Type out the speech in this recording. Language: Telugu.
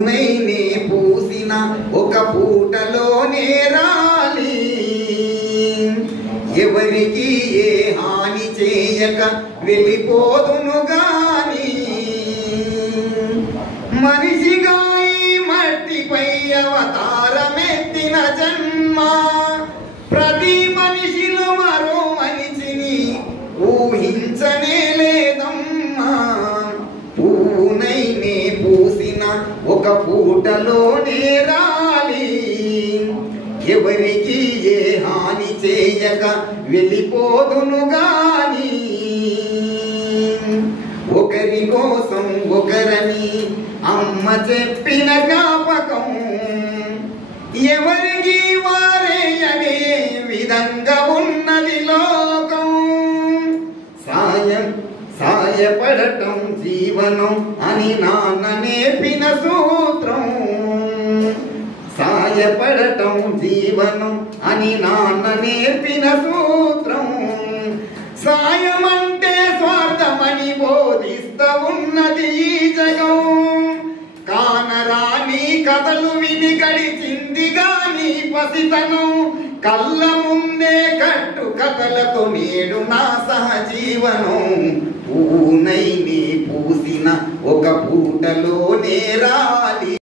నైనే పూసిన ఒక పూటలోనే రాలి ఎవరికి ఏ హాని చేయక వెళ్ళిపోదును గాని మనిషిగా ఈ మట్టిపై అవతారమెత్తిన జన్మ ప్రతి మనిషిలో మరో మనిషిని ఊహించనే లేదమ్మా. పూనైనే పూసిన ఒక పూటలోనే రాలి ఎవరికి ఏ హాని చేయక వెళ్ళిపోదును గాని ఒకరి కోసం ఒకరని అమ్మ చెప్పిన జ్ఞాపకం ఎవరికి వారే అనే విధంగా ఉన్నది లోకం. సాయపడటం జీవనం అని నాన్న నేర్పిన సూత్రం. సాయపడటం జీవనం అని నాన్న నేర్పిన సూత్రం. సాయం అంటే స్వార్థమని బోధిస్తూ ఉన్నది ఈ జగం. కానరాని కథలు విని గడిచింది గాని పసితనం కళ్ళ ముందే కట్టు కథలతో నేడు నా సహజీవనం. పూనైనే పూసిన ఒక పూటలోనే రాలి